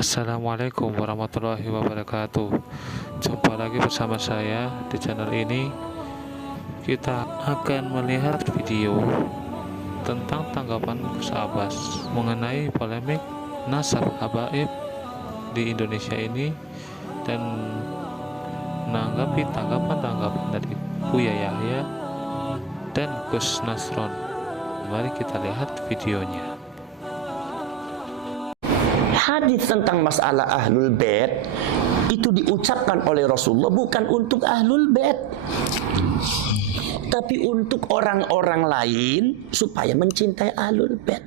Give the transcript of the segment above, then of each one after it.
Assalamualaikum warahmatullahi wabarakatuh. Jumpa lagi bersama saya di channel ini. Kita akan melihat video tentang tanggapan Gus Abbas mengenai polemik nasab habaib di Indonesia ini dan menanggapi tanggapan dari Buya Yahya dan Gus Nasron. Mari kita lihat videonya. Hadis tentang masalah ahlul bait itu diucapkan oleh Rasulullah bukan untuk ahlul bait, tapi untuk orang-orang lain supaya mencintai ahlul bait.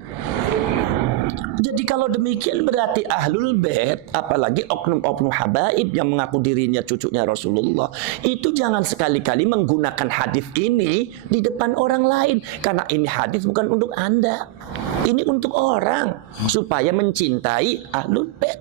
Jadi kalau demikian berarti ahlul bait, apalagi oknum-oknum habaib yang mengaku dirinya cucunya Rasulullah, itu jangan sekali-kali menggunakan hadis ini di depan orang lain, karena ini hadis bukan untuk Anda. Ini untuk orang supaya mencintai ahlul bait.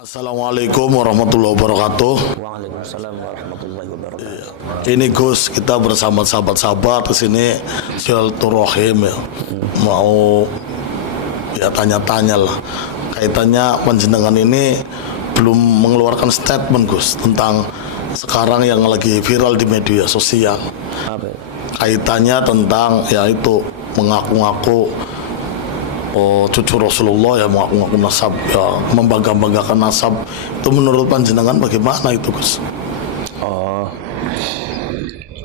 Assalamualaikum warahmatullahi wabarakatuh. Waalaikumsalam warahmatullahi wabarakatuh. Ini Gus, kita bersama sahabat-sahabat di sini silaturahim ya. Mau ya tanya-tanya lah. Kaitannya panjenengan ini belum mengeluarkan statement Gus tentang sekarang yang lagi viral di media sosial. Apa? Kaitannya tentang ya itu mengaku-ngaku cucu Rasulullah ya, mengaku-ngaku nasab ya, membangga-banggakan nasab. Itu menurut panjenengan bagaimana itu Gus?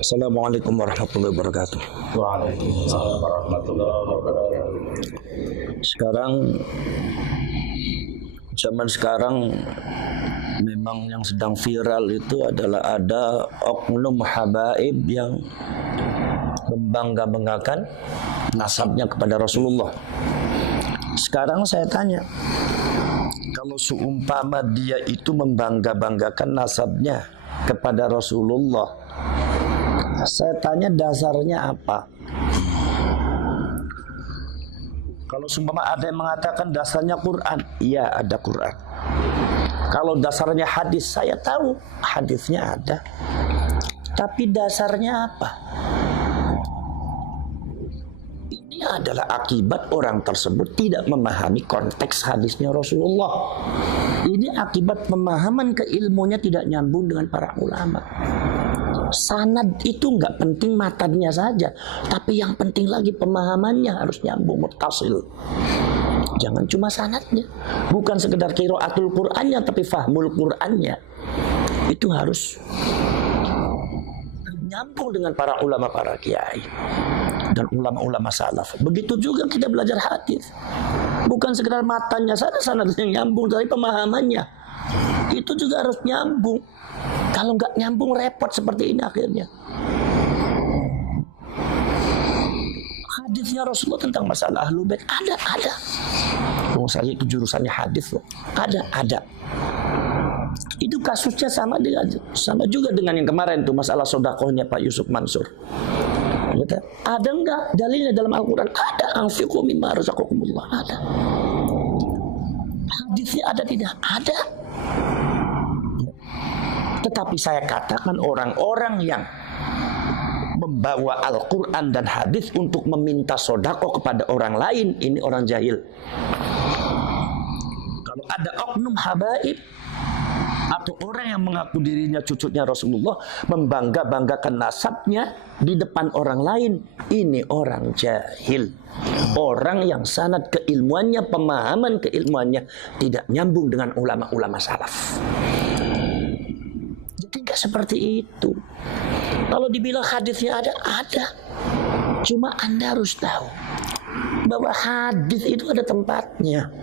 Assalamualaikum warahmatullahi wabarakatuh. Waalaikumsalam warahmatullahi wabarakatuh. Zaman sekarang memang yang sedang viral itu adalah ada oknum habaib yang membangga-banggakan nasabnya kepada Rasulullah. Sekarang saya tanya, kalau seumpama dia itu membangga-banggakan nasabnya kepada Rasulullah, saya tanya dasarnya apa? Kalau seumpama ada yang mengatakan dasarnya Quran, iya ada Quran. Kalau dasarnya hadis, saya tahu hadisnya ada. Tapi dasarnya apa? Ini adalah akibat orang tersebut tidak memahami konteks hadisnya Rasulullah. Ini akibat pemahaman keilmuannya tidak nyambung dengan para ulama. Sanad itu nggak penting matanya saja, tapi yang penting lagi pemahamannya harus nyambung, muttasil. Jangan cuma sanadnya, bukan sekedar qiraatul Qur'annya, tapi fahmul Qur'annya. Itu harus nyambung dengan para ulama, para kiai dan ulama-ulama salaf. Begitu juga kita belajar hadis, bukan sekedar matanya saja sanadnya nyambung, tapi pemahamannya itu juga harus nyambung. Kalau nggak nyambung repot seperti ini akhirnya. Hadisnya Rasulullah tentang masalah ahlul bait ada. Oh, saya itu jurusannya hadis loh. Ada. Itu kasusnya sama juga dengan yang kemarin tuh, masalah sodakohnya Pak Yusuf Mansur. Ada enggak dalilnya dalam Al-Quran? Ada. Anfiqu mimma razaqakumullah. Ada. Hadisnya ada tidak? Ada. Tetapi saya katakan orang-orang yang membawa Al-Quran dan hadis untuk meminta sodako kepada orang lain, ini orang jahil. Kalau ada oknum habaib atau orang yang mengaku dirinya cucunya Rasulullah, membangga-banggakan nasabnya di depan orang lain, ini orang jahil. Orang yang sanad keilmuannya, pemahaman keilmuannya tidak nyambung dengan ulama-ulama salaf. Jadi nggak seperti itu. Kalau dibilang hadisnya ada. Cuma Anda harus tahu bahwa hadis itu ada tempatnya.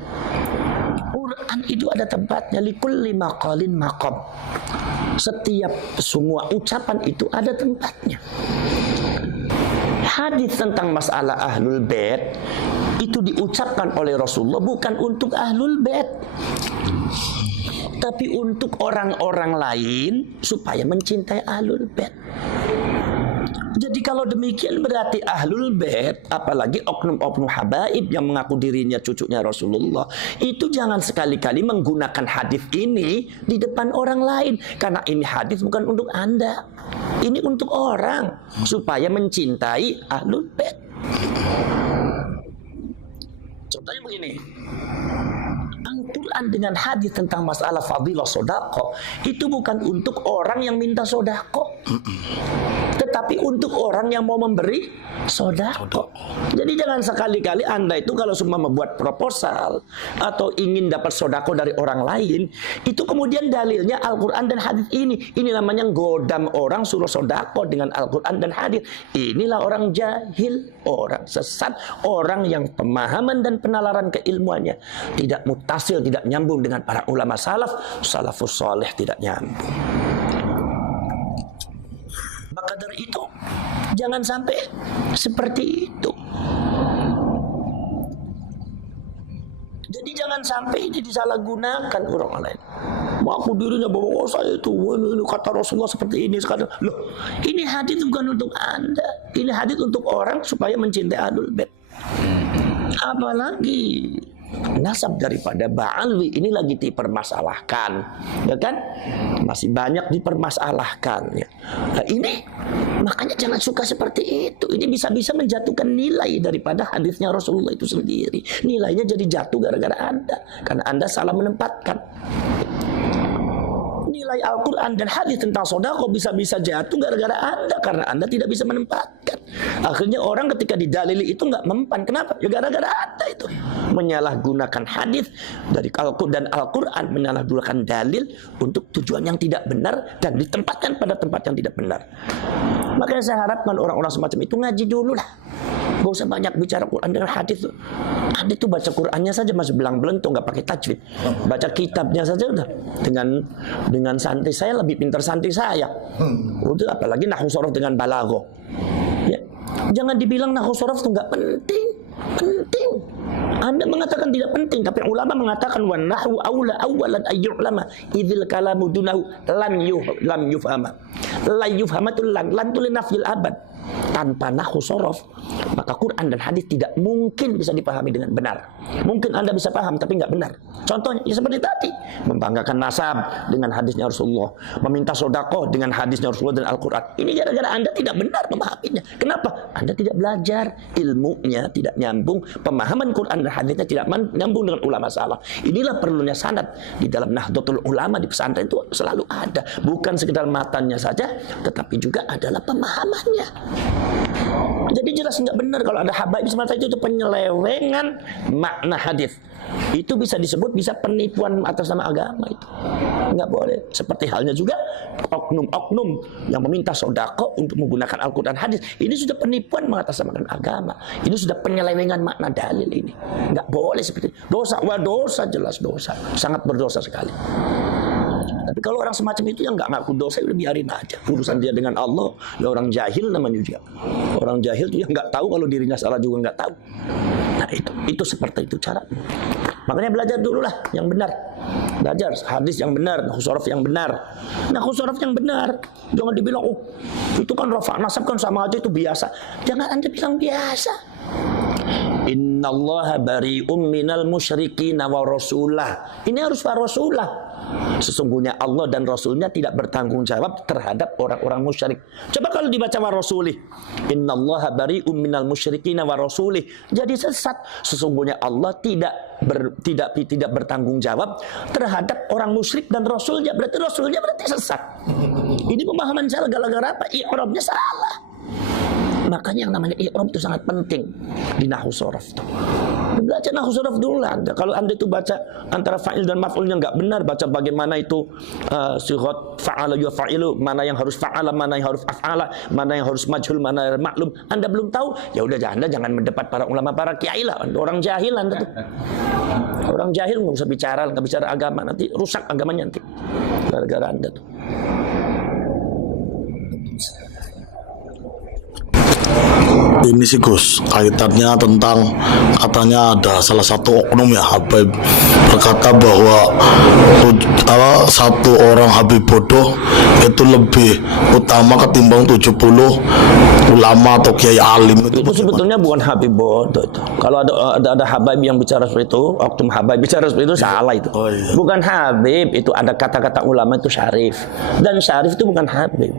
Quran itu ada tempatnya. Likulli maqalin maqam. Setiap semua ucapan itu ada tempatnya. Hadis tentang masalah ahlul bait itu diucapkan oleh Rasulullah bukan untuk ahlul bait, tapi untuk orang-orang lain supaya mencintai ahlul bait. Jadi kalau demikian berarti ahlul bait, apalagi oknum-oknum habaib yang mengaku dirinya cucunya Rasulullah, itu jangan sekali-kali menggunakan hadis ini di depan orang lain, karena ini hadis bukan untuk Anda. Ini untuk orang supaya mencintai ahlul bait. Contohnya begini, Al-Quran dengan hadis tentang masalah fadilah sodako itu bukan untuk orang yang minta sodako, tetapi untuk orang yang mau memberi sodako. Jadi jangan sekali-kali Anda itu kalau semua membuat proposal atau ingin dapat sodako dari orang lain, itu kemudian dalilnya Al-Quran dan hadis ini. Ini namanya godam orang suruh sodako dengan Al-Quran dan hadis. Inilah orang jahil, orang sesat, orang yang pemahaman dan penalaran keilmuannya tidak mutasil, tidak nyambung dengan para ulama salafus saleh, tidak nyambung. Maka dari itu jangan sampai seperti itu. Jadi jangan sampai ini disalahgunakan orang lain. Mengaku dirinya bahwa saya itu ini kata Rasulullah seperti ini sekarang. Loh, ini hadis bukan untuk Anda. Ini hadis untuk orang supaya mencintai ahlul bait. Apalagi nasab daripada Ba'alwi ini lagi dipermasalahkan, ya kan? Masih banyak dipermasalahkan, ya. Nah ini makanya jangan suka seperti itu. Ini bisa-bisa menjatuhkan nilai daripada hadisnya Rasulullah itu sendiri. Nilainya jadi jatuh gara-gara Anda, karena Anda salah menempatkan. Nilai Al-Quran dan hadis tentang sodako bisa-bisa jatuh gara-gara Anda, karena Anda tidak bisa menempatkan. Akhirnya orang ketika didalili itu nggak mempan. Kenapa? Ya gara-gara Anda itu menyalahgunakan hadis dari Al-Quran dan Al-Quran, menyalahgunakan dalil untuk tujuan yang tidak benar dan ditempatkan pada tempat yang tidak benar. Makanya saya harapkan orang-orang semacam itu ngaji dulu lah. Gak usah banyak bicara Quran dengan hadis tuh. Anda tuh baca Qurannya saja masih belang-belentung, nggak pakai tajwid. Baca kitabnya saja udah dengan santri saya lebih pintar santri saya. Udah apalagi nahwu sorof dengan balaghah. Ya. Jangan dibilang nahwu sorof itu nggak penting. Penting. Anda mengatakan tidak penting, tapi ulama mengatakan wan nahwu aula awalan ayyu'lama idzil kalamu dunahu lam yufhama. La yufhama itu lan tu linafil abad. Tanpa nahwu sorof, maka Quran dan hadis tidak mungkin bisa dipahami dengan benar. Mungkin Anda bisa paham tapi nggak benar. Contohnya ya seperti tadi, membanggakan nasab dengan hadisnya Rasulullah, meminta sodakoh dengan hadisnya Rasulullah dan Al-Quran. Ini gara-gara Anda tidak benar memahaminya. Kenapa? Anda tidak belajar, ilmunya tidak nyambung, pemahaman Quran dan hadisnya tidak nyambung dengan ulama salaf. Inilah perlunya sanad di dalam Nahdlatul Ulama di pesantren itu selalu ada. Bukan sekedar matanya saja, tetapi juga adalah pemahamannya. Jadi jelas nggak benar kalau ada habaib semacam itu penyelewengan makna hadis. Itu bisa disebut bisa penipuan atas nama agama itu. Nggak boleh. Seperti halnya juga oknum-oknum yang meminta sodako untuk menggunakan Al-Quran hadis. Ini sudah penipuan mengatasnamakan agama. Ini sudah penyelewengan makna dalil ini. Nggak boleh seperti itu. Dosa, wah dosa, jelas dosa. Sangat berdosa sekali. Tapi kalau orang semacam itu yang nggak ngaku dosa, udah biarin aja. Urusan dia dengan Allah, ya orang jahil namanya juga. Orang jahil itu yang nggak tahu kalau dirinya salah juga nggak tahu. Nah itu seperti itu cara. Makanya belajar dulu lah yang benar. Belajar hadis yang benar, nahwu sorof yang benar. Nahwu sorof yang benar. Jangan dibilang, oh itu kan rafa nasab kan sama aja itu biasa. Jangan Anda bilang biasa. Innallaha bari'um minal musyrikin wa rasulah. Ini harus wa rasulah. Sesungguhnya Allah dan Rasulnya tidak bertanggung jawab terhadap orang-orang musyrik. Coba kalau dibaca wa rasulih, innallaha bari'um minal musyrikin wa rasulih. Jadi sesat. Sesungguhnya Allah tidak bertanggung jawab terhadap orang musyrik dan Rasulnya. Berarti Rasulnya berarti sesat. Ini pemahaman salah gara-gara apa? I'rabnya salah. Makanya yang namanya i'rab itu sangat penting di nahwu sorof. Belajar nahwu sorof dulu lah. Kalau Anda itu baca antara fa'il dan maf'ulnya nggak benar, baca bagaimana itu sighat fa'ala yufa'ilu, mana yang harus fa'ala, mana yang harus af'ala, mana yang harus majhul, mana yang maklum. Anda belum tahu, ya udah Anda jangan mendebat para ulama, para kiai lah. Orang jahil Anda tuh. Orang jahil nggak usah bicara, nggak bicara agama, nanti rusak agamanya nanti. Gara-gara Anda tuh. ini sih Gus, kaitannya tentang katanya ada salah satu oknum ya Habib berkata bahwa satu orang Habib bodoh itu lebih utama ketimbang 70 ulama atau kiai alim. Itu sebetulnya bukan Habib bodoh itu. Kalau ada Habib yang bicara seperti itu, oknum Habib bicara seperti itu salah itu. Oh, iya. Bukan Habib, itu ada kata-kata ulama itu Syarif. Dan Syarif itu bukan Habib.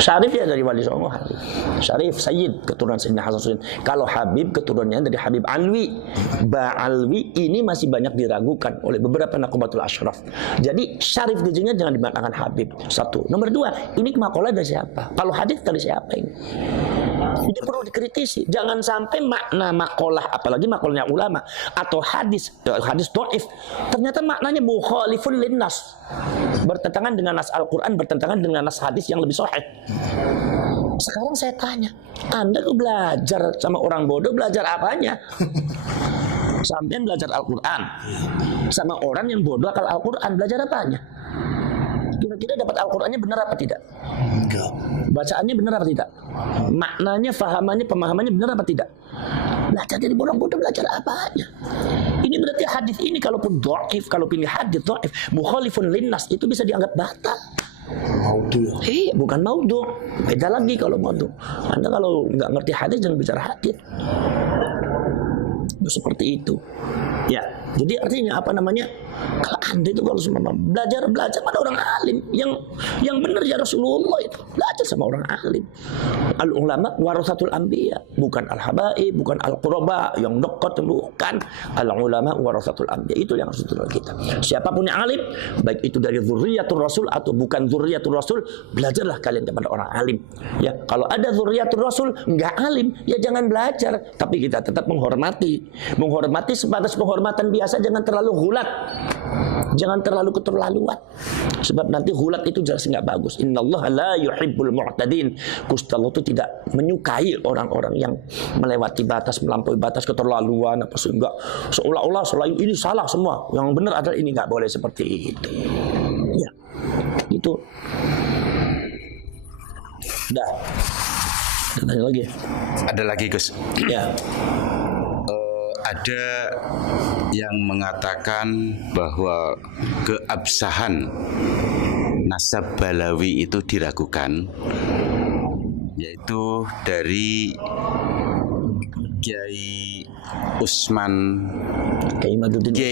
Syarif ya dari Wali Songo Habib. Syarif Sayyid keturunan Sayyidina Hasan Husain. Kalau Habib keturunannya dari Habib Alwi. Ba'alwi ini masih banyak diragukan oleh beberapa nakobatul asyraf. Jadi Syarif di sini jangan dimaknakan Habib. Satu. Nomor dua, ini makalah dari siapa? Kalau hadis dari siapa ini? Ini perlu dikritisi. Jangan sampai makna makalah, apalagi makalahnya ulama atau hadis dhaif, ternyata maknanya mukhalifun linnas, bertentangan dengan nas Al-Quran, bertentangan dengan nas hadis yang lebih sahih. Sekarang saya tanya, Anda tuh belajar sama orang bodoh, belajar apanya? Sampai belajar Al-Quran sama orang yang bodoh akal Al-Quran, belajar apanya? Kira-kira dapat Al-Qurannya benar apa tidak? Enggak. Bacaannya benar apa tidak? Maknanya, fahamannya, pemahamannya benar apa tidak? Belajar dari bodoh-bodoh, belajar apanya? Ini berarti hadis ini kalaupun dhaif, kalau pilih hadis dhaif, mukhalifun linnas, itu bisa dianggap batal. Maudhu ya. Bukan maudhu. Beda lagi kalau maudhu. Anda kalau nggak ngerti hadis jangan bicara hadis. Seperti itu. Ya, jadi artinya apa namanya? Kalau Anda itu kalau semua belajar pada orang alim yang benar ya Rasulullah itu. Belajar sama orang alim. Al ulama warasatul anbiya, bukan al habaib, bukan al quraba yang dekat, bukan. Al ulama warasatul anbiya, itu yang harus dituntut kita. Siapapun yang alim, baik itu dari zurriyatul rasul atau bukan zurriyatul rasul, belajarlah kalian kepada orang alim. Ya, kalau ada zurriyatul rasul enggak alim, ya jangan belajar, tapi kita tetap menghormati sebatas penghormatan biasa, jangan terlalu hulat, jangan terlalu keterlaluan, sebab nanti hulat itu jelas nggak bagus. Innallaha la yuhibbul mu'tadin. Gusti Allah itu tidak menyukai orang-orang yang melewati batas, melampaui batas, keterlaluan apa sehingga seolah-olah selain ini salah semua, yang benar adalah ini. Nggak boleh seperti itu. Ya, itu. Dah. Ada lagi? Ada lagi, Gus. Ya. Ada yang mengatakan bahwa keabsahan nasab Balawi itu diragukan, yaitu dari Kiai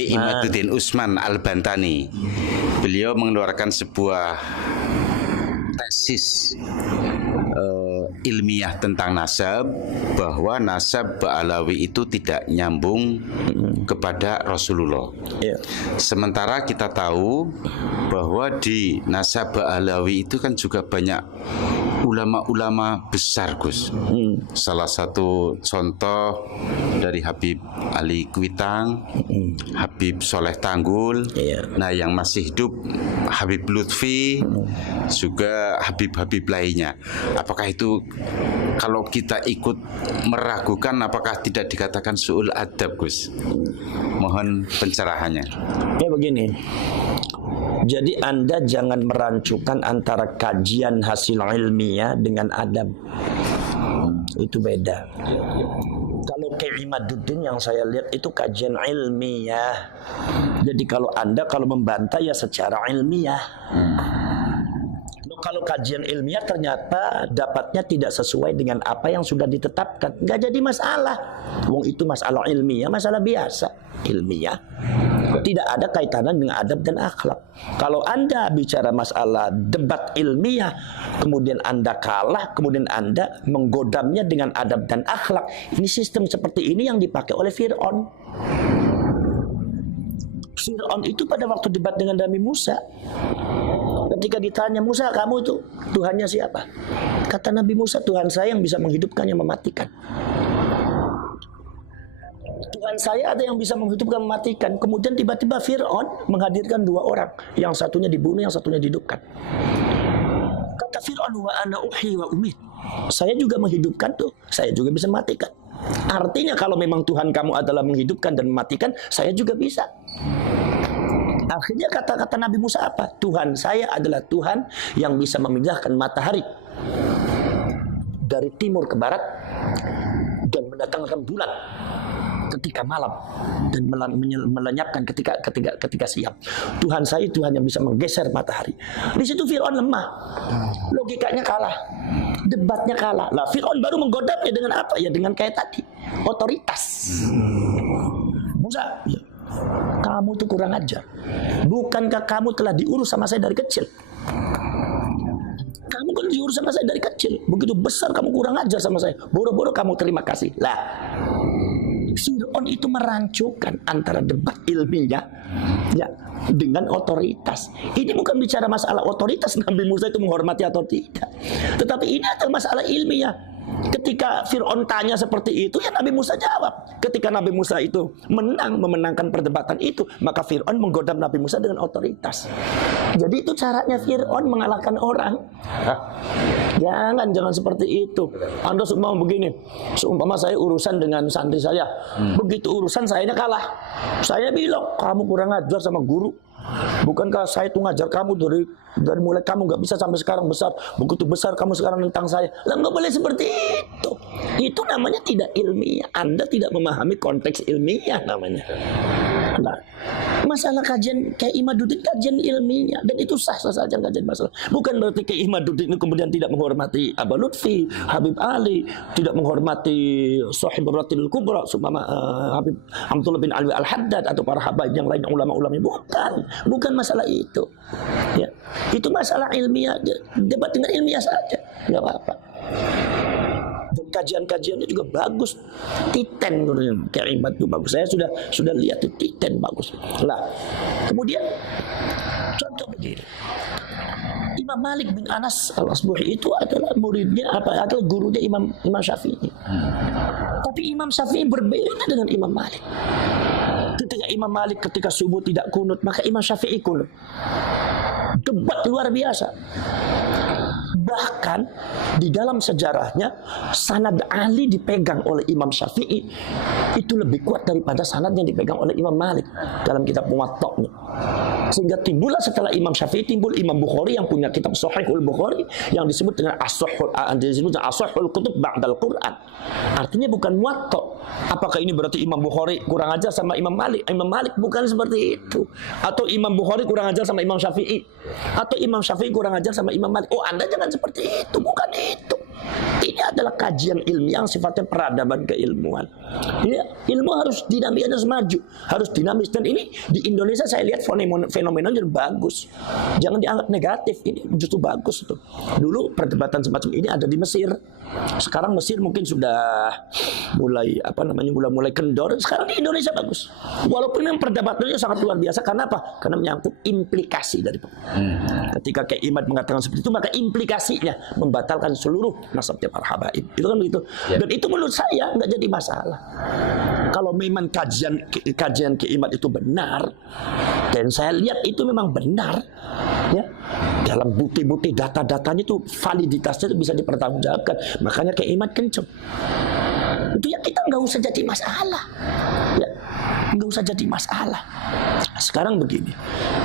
Imaduddin Usman Al-Bantani. Beliau mengeluarkan sebuah tesis ilmiah tentang nasab, bahwa nasab Ba'alawi itu tidak nyambung kepada Rasulullah. Sementara kita tahu bahwa di nasab Ba'alawi itu kan juga banyak ulama-ulama besar, Gus. Salah satu contoh dari Habib Ali Kuitang, Habib Soleh Tanggul, nah yang masih hidup Habib Lutfi, juga Habib-Habib lainnya. Apakah itu kalau kita ikut meragukan, apakah tidak dikatakan su'ul adab, Gus? Mohon pencerahannya. Ya begini. Jadi Anda jangan merancukan antara kajian hasil ilmiah dengan adab. Itu beda. Kalau Kiai Imaduddin yang saya lihat itu kajian ilmiah. Jadi kalau Anda kalau membantah ya secara ilmiah. Kalau kajian ilmiah ternyata dapatnya tidak sesuai dengan apa yang sudah ditetapkan, nggak jadi masalah. Wong itu masalah ilmiah, masalah biasa ilmiah. Tidak ada kaitannya dengan adab dan akhlak. Kalau Anda bicara masalah debat ilmiah, kemudian Anda kalah, kemudian Anda menggodamnya dengan adab dan akhlak. Ini sistem seperti ini yang dipakai oleh Fir'aun. Fir'aun itu pada waktu debat dengan Nabi Musa, ketika ditanya, Musa kamu itu Tuhannya siapa? Kata Nabi Musa, Tuhan saya yang bisa menghidupkan, yang mematikan. Tuhan saya ada yang bisa menghidupkan, mematikan. Kemudian tiba-tiba Fir'aun menghadirkan dua orang, yang satunya dibunuh, yang satunya dihidupkan. Kata Fir'aun, wa ana uhyi wa umit. Saya juga menghidupkan tuh, saya juga bisa mematikan. Artinya kalau memang Tuhan kamu adalah menghidupkan dan mematikan, saya juga bisa. Akhirnya kata-kata Nabi Musa apa? Tuhan saya adalah Tuhan yang bisa memindahkan matahari dari timur ke barat, mendatangkan bulan ketika malam dan melenyapkan ketika siang. Tuhan saya Tuhan yang bisa menggeser matahari. Di situ Fir'aun lemah, logikanya kalah, debatnya kalah. Lah Fir'aun baru menggodamnya dengan apa? Ya dengan kayak tadi, otoritas. Musa, ya, kamu tuh kurang ajar. Bukankah kamu telah diurus sama saya dari kecil? Kamu kan diurus sama saya dari kecil. Begitu besar kamu kurang ajar sama saya. Boro-boro kamu terima kasih. Lah, Fir'aun itu merancukan antara debat ilmiah ya dengan otoritas. Ini bukan bicara masalah otoritas Nabi Musa itu menghormati atau tidak, tetapi ini adalah masalah ilmiah. Ketika Fir'aun tanya seperti itu, ya Nabi Musa jawab. Ketika Nabi Musa itu memenangkan perdebatan itu, maka Fir'aun menggodam Nabi Musa dengan otoritas. Jadi itu caranya Fir'aun mengalahkan orang. Jangan seperti itu. Anda mau begini, seumpama saya urusan dengan santri saya, begitu urusan sayanya kalah, saya bilang kamu kurang ajar sama guru. Bukankah saya itu ngajar kamu dari mulai kamu nggak bisa sampai sekarang besar, begitu besar kamu sekarang tentang saya. Lah nggak boleh seperti itu. Itu namanya tidak ilmiah. Anda tidak memahami konteks ilmiah namanya. Nah, masalah kajian kayak Imaduddin kajian ilmiah dan itu sah-sah saja kajian masalah. Bukan berarti kayak Imaduddin itu kemudian tidak menghormati Aba Lutfi, Habib Ali, tidak menghormati Sahibur Ratil Kubra, Habib Abdullah bin Alwi Al-Haddad atau para habaib yang lain ulama-ulama. Bukan masalah itu. Ya, itu masalah ilmiah. Debat dengan ilmiah saja, nggak apa-apa. Dan kajian-kajiannya juga bagus. Titen kayak Imad itu bagus. Saya sudah lihat itu Titen bagus. Lah, kemudian contoh begini. Imam Malik bin Anas Al-Asbuhi itu adalah muridnya adalah gurunya Imam Syafi'i. Tapi Imam Syafi'i berbeda dengan Imam Malik. Ketika Imam Malik ketika subuh tidak kunut, maka Imam Syafi'i kunut. Debat luar biasa. Bahkan di dalam sejarahnya sanad Ali dipegang oleh Imam Syafi'i itu lebih kuat daripada sanad yang dipegang oleh Imam Malik dalam kitab Muwatta'nya. Sehingga timbullah setelah Imam Syafi'i timbul Imam Bukhari yang punya kitab Sahihul Bukhari yang disebut dengan As-Sahihul Kutub Ba'dal Quran. Artinya bukan Muwatta'. Apakah ini berarti Imam Bukhari kurang ajar sama Imam Malik? Imam Malik bukan seperti itu. Atau Imam Bukhari kurang ajar sama Imam Syafi'i? Atau Imam Syafi'i kurang ajar sama Imam Malik? Oh, Anda jangan seperti itu, bukan itu. Ini adalah kajian ilmiah yang sifatnya peradaban keilmuan. Ya, ilmu harus dinamis, harus maju, harus dinamis. Dan ini di Indonesia saya lihat fenomenanya bagus. Jangan dianggap negatif, ini justru bagus tuh. Dulu perdebatan semacam ini ada di Mesir. Sekarang Mesir mungkin sudah mulai mulai kendor. Sekarang di Indonesia bagus. Walaupun yang perdebatannya sangat luar biasa. Karena apa? Karena menyangkut implikasi dari ketika Kiai Imad mengatakan seperti itu, maka implikasinya membatalkan seluruh nasabnya para habaib. Itu kan begitu. Ya. Dan itu menurut saya nggak jadi masalah. Kalau memang kajian Kiai Imad itu benar, dan saya lihat itu memang benar, ya, dalam bukti-bukti data-datanya itu validitasnya itu bisa dipertanggungjawabkan. Makanya Kiai Imad kenceng. Itu ya kita nggak usah jadi masalah. Ya, nggak usah jadi masalah. Sekarang begini,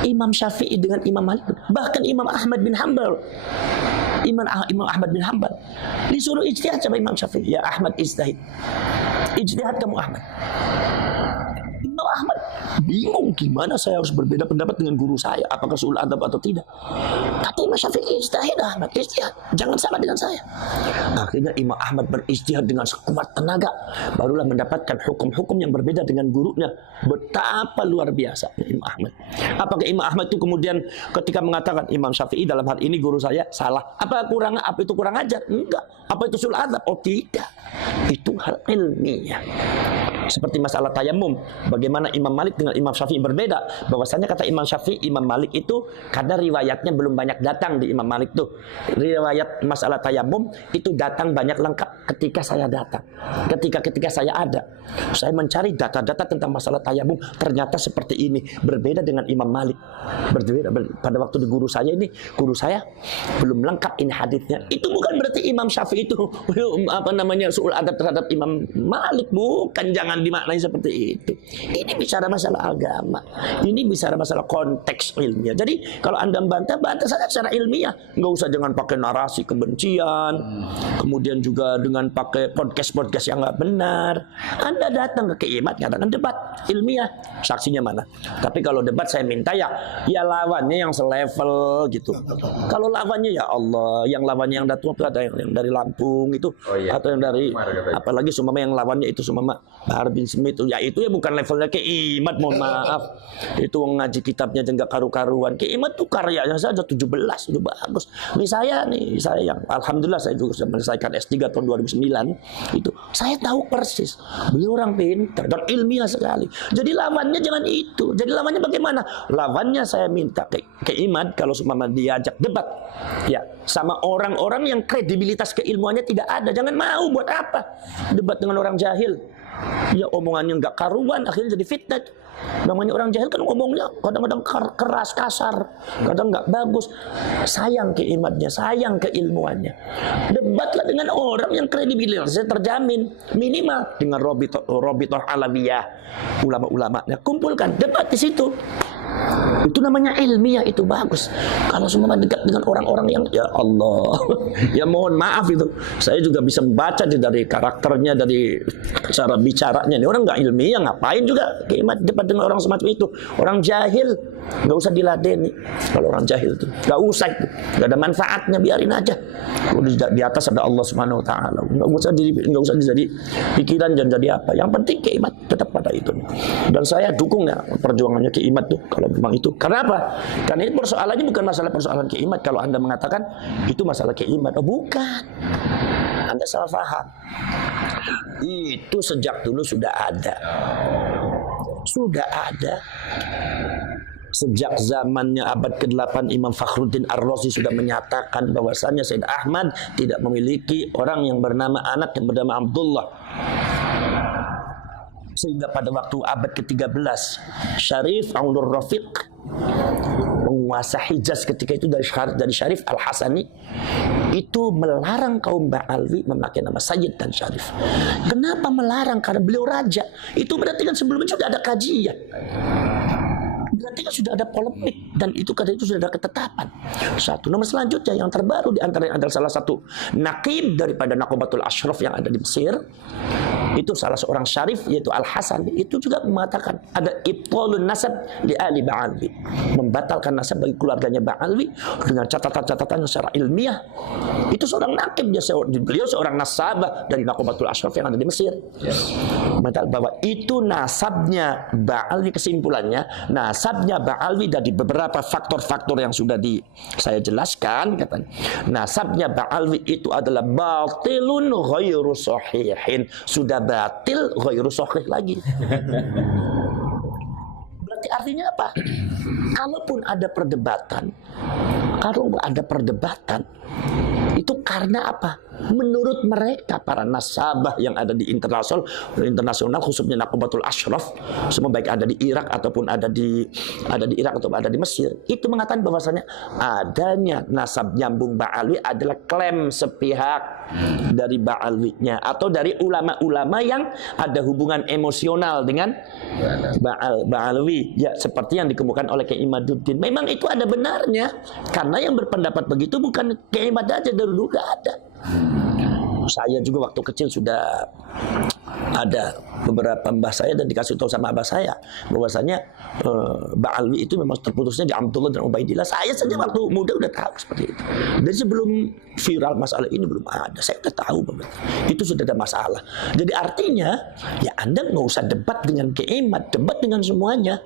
Imam Syafi'i dengan Imam Malik, bahkan Imam Ahmad bin Hanbal. Imam Ahmad bin Hanbal disuruh ijtihad sama Imam Syafi'i. Ya Ahmad ijtihad. Ijtihad kamu Ahmad. Imam Ahmad bingung gimana saya harus berbeda pendapat dengan guru saya, apakah sul adab atau tidak. Kata Imam Syafi'i ijtihad Ahmad, ijtihad, jangan sama dengan saya. Akhirnya Imam Ahmad berijtihad dengan sekuat tenaga, barulah mendapatkan hukum-hukum yang berbeda dengan gurunya. Betapa luar biasa Imam Ahmad. Apakah Imam Ahmad itu kemudian ketika mengatakan Imam Syafi'i dalam hal ini guru saya salah, apa itu kurang ajar? Enggak. Apa itu sul adab? Oh tidak. Itu hal ilmiah. Seperti masalah tayamum, bagaimana Imam Malik dengan Imam Syafi'i berbeda. Bahwasanya kata Imam Syafi'i, Imam Malik itu karena riwayatnya belum banyak datang di Imam Malik tuh. Riwayat masalah tayamum itu datang banyak lengkap ketika saya datang. Ketika saya ada, saya mencari data-data tentang masalah tayamum, ternyata seperti ini. Berbeda dengan Imam Malik. Berbeda pada waktu di guru saya belum lengkap ini haditsnya. Itu bukan berarti Imam Syafi'i itu suul adab terhadap Imam Malik, bukan. Jangan jangan dimaknai seperti itu. Ini bicara masalah agama. Ini bicara masalah konteks ilmiah. Jadi kalau Anda bantah saja secara ilmiah. Nggak usah dengan pakai narasi kebencian. Kemudian juga dengan pakai podcast yang nggak benar. Anda datang ke Kiimat katakan debat ilmiah. Saksinya mana? Tapi kalau debat saya minta ya lawannya yang selevel gitu. Kalau lawannya ya Allah, yang lawannya yang datang ada yang dari Lampung itu, atau yang dari apalagi sumama yang lawannya itu sumama Bahar bin Smith itu, ya itu ya bukan levelnya Kiimat, mohon maaf. Itu ngaji kitabnya juga karu-karuan. Kiimat tuh karyanya saja 17 itu bagus. Saya yang alhamdulillah saya juga sudah menyelesaikan S3 tahun 2009 itu. Saya tahu persis. Beliau orang pintar dan ilmiah sekali. Jadi lawannya jangan itu. Jadi lawannya bagaimana? Lawannya saya minta Kiimat kalau sumama diajak debat ya sama orang-orang yang kredibilitas keilmuannya tidak ada, jangan mau. Buat apa debat dengan orang jahil? Ya omongannya nggak karuan, akhirnya jadi fitnah. Namanya orang jahil kan ngomongnya kadang-kadang keras, kasar, kadang nggak bagus. Sayang Kiimatnya, sayang keilmuannya. Debatlah dengan orang yang kredibilitasnya terjamin, minimal dengan Robitoh Alawiyah, ulama-ulamanya kumpulkan, debat di situ. Itu namanya ilmiah, itu bagus. Kalau semua dekat dengan orang-orang yang ya Allah, ya mohon maaf itu. Saya juga bisa membaca dari karakternya, dari cara bicaranya. Ini orang nggak ilmiah, ngapain juga Kiimat debat dengan orang semacam itu? Orang jahil, nggak usah diladeni. Kalau orang jahil itu nggak usah, itu nggak ada manfaatnya, biarin aja. Di atas ada Allah Subhanahu Wa Taala. Nggak usah jadi pikiran dan jadi apa. Yang penting Kiimat tetap pada itu. Dan saya dukung ya perjuangannya Kiimat tuh. Kalau memang itu, karena apa? Karena ini persoalannya bukan masalah persoalan Kiimat. Kalau Anda mengatakan itu masalah Kiimat, oh bukan, Anda salah paham. Itu sejak dulu sudah ada, sejak zamannya abad ke-8 Imam Fakhruddin Ar-Razi sudah menyatakan bahwasanya Sayyid Ahmad tidak memiliki orang yang bernama anak yang bernama Abdullah. Sehingga pada waktu abad ke-13 Syarif Abdul Rafiq, penguasa Hijaz ketika itu dari Syarif Al-Hasani, itu melarang kaum Ba'alwi memakai nama Sayyid dan Syarif. Kenapa melarang? Karena beliau raja. Itu berarti kan sebelumnya sudah ada kajian, berarti kan sudah ada polemik, dan itu karena itu sudah ada ketetapan. Satu. Nomor selanjutnya yang terbaru di antara adalah salah satu naqib daripada Nakobatul Ashraf yang ada di Mesir. Itu salah seorang syarif yaitu Al-Hasan, itu juga mengatakan ada ibtalun nasab li ali Ba'alwi, membatalkan nasab bagi keluarganya Ba'alwi dengan catatan-catatan secara ilmiah. Itu seorang naqib, beliau seorang nasabah dari Nakobatul Ashraf yang ada di Mesir. Mengatakan bahwa itu nasabnya Ba'alwi, kesimpulannya nasabnya Ba'alwi dari beberapa faktor-faktor yang sudah saya jelaskan, katanya nasabnya Ba'alwi itu adalah batilun ghairu sahihin, sudah batil ghairu sahih lagi. Berarti artinya apa? Kalaupun ada perdebatan, itu karena apa? Menurut mereka para nasabah yang ada di internasional khususnya Nakobatul Ashraf, semua baik ada di Irak ataupun ada di Irak atau ada di Mesir, itu mengatakan bahwasanya adanya nasab nyambung Ba'alwi adalah klaim sepihak dari Ba'alwinya atau dari ulama-ulama yang ada hubungan emosional dengan Ba'alwi, ya seperti yang dikemukakan oleh Kiai Imaduddin. Memang itu ada benarnya, karena yang berpendapat begitu bukan Kiai Imad aja, dulu udah ada. Saya juga waktu kecil sudah ada beberapa mbah saya dan dikasih tahu sama abah saya bahwasanya Ba'alwi itu memang terputusnya di Abdullah dan Ubaidillah. Saya saja waktu muda udah tahu seperti itu. Dan sebelum viral masalah ini belum ada, saya udah tahu bahwa itu sudah ada masalah. Jadi artinya ya Anda nggak usah debat dengan Kiimat, debat dengan semuanya,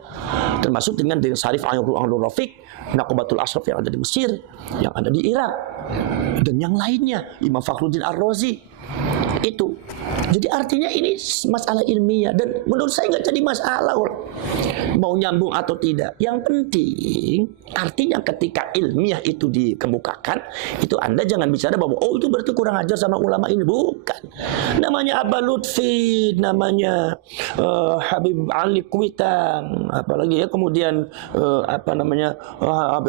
termasuk dengan Syarif Abdul Rafiq, Nakobatul Ashraf yang ada di Mesir, yang ada di Irak, dan yang lainnya, Imam Fakhruddin Ar-Razi. Itu jadi artinya ini masalah ilmiah, dan menurut saya nggak jadi masalah mau nyambung atau tidak. Yang penting artinya ketika ilmiah itu dikemukakan, itu Anda jangan bicara bahwa oh itu berarti kurang ajar sama ulama ini. Bukan. Namanya Aba Lutfi, namanya Habib Ali Kuitang, apalagi ya, kemudian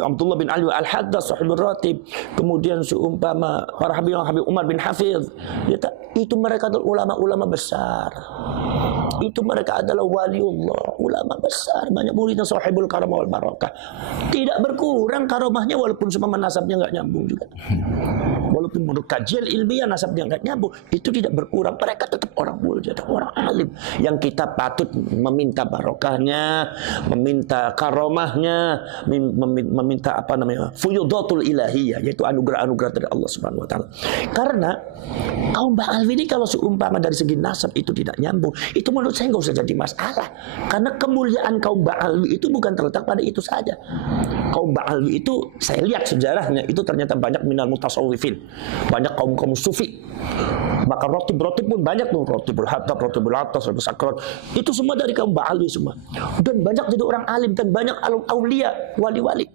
Abdullah bin Ali Al-Haddad Sahibul Ratib, kemudian seumpama para Habib Umar bin Hafiz. Itu mereka adalah ulama-ulama besar. Itu mereka adalah waliullah, ulama besar, banyak muridnya, sahibul karamah wal barakah. Tidak berkurang karomahnya walaupun semua nasabnya nggak nyambung juga. Walaupun menurut kajian ilmiah nasabnya nggak nyambung, itu tidak berkurang. Mereka tetap orang mulia, orang alim yang kita patut meminta barokahnya, meminta karomahnya, meminta apa namanya, fuyudatul ilahiyah, yaitu anugerah-anugerah dari Allah Subhanahu wa taala. Karena kaum Ba'alwi ini kalau seumpama dari segi nasab itu tidak nyambung, itu menurut saya nggak usah jadi masalah. Karena kemuliaan kaum Ba'alwi itu bukan terletak pada itu saja. Kaum Ba'alwi itu saya lihat sejarahnya itu ternyata banyak minal mutasawwifin, banyak kaum sufi. Bahkan rotib pun banyak tuh, rotibul hatab, rotibul atas, rotibul sakrat. Itu semua dari kaum Ba'alwi semua. Dan banyak jadi orang alim dan banyak aulia, wali-wali.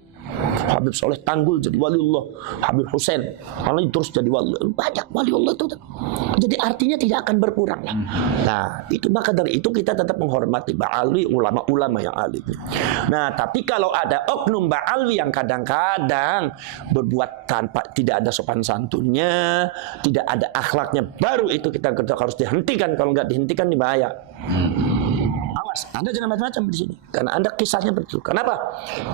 Habib Soleh Tanggul jadi waliullah, Habib Husain Ali terus jadi wali, banyak waliullah itu. Jadi artinya tidak akan berkurang lah. Nah, itu maka dari itu kita tetap menghormati Ba'alwi, ulama-ulama yang alim. Nah, tapi kalau ada oknum Ba'alwi yang kadang-kadang berbuat tanpa tidak ada sopan santunnya, tidak ada akhlaknya, baru itu kita harus dihentikan. Kalau nggak dihentikan ini bahaya. Anda jangan macam-macam di sini, karena Anda kisahnya betul. Kenapa?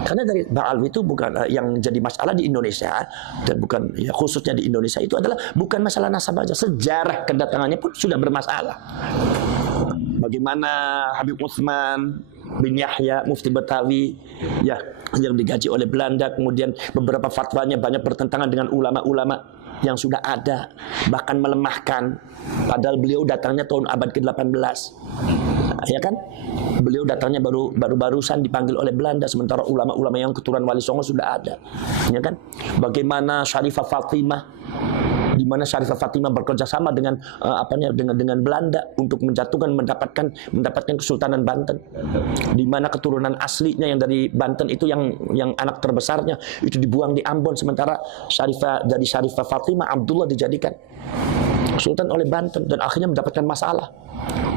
Karena dari Ba'alwi itu bukan yang jadi masalah di Indonesia, dan bukan ya, khususnya di Indonesia itu adalah bukan masalah nasab saja, sejarah kedatangannya pun sudah bermasalah. Bagaimana Habib Utsman bin Yahya Mufti Betawi ya yang digaji oleh Belanda, kemudian beberapa fatwanya banyak bertentangan dengan ulama-ulama yang sudah ada, bahkan melemahkan, padahal beliau datangnya tahun abad ke-18. Ya kan, beliau datangnya barusan dipanggil oleh Belanda, sementara ulama-ulama yang keturunan Wali Songo sudah ada. Ya kan, bagaimana Syarifah Fatimah, di mana Syarifah Fatimah bekerja sama dengan dengan Belanda untuk mendapatkan Kesultanan Banten, di mana keturunan aslinya yang dari Banten itu yang anak terbesarnya itu dibuang di Ambon, sementara Syarifah Fatimah Abdullah dijadikan Sultan oleh Banten dan akhirnya mendapatkan masalah.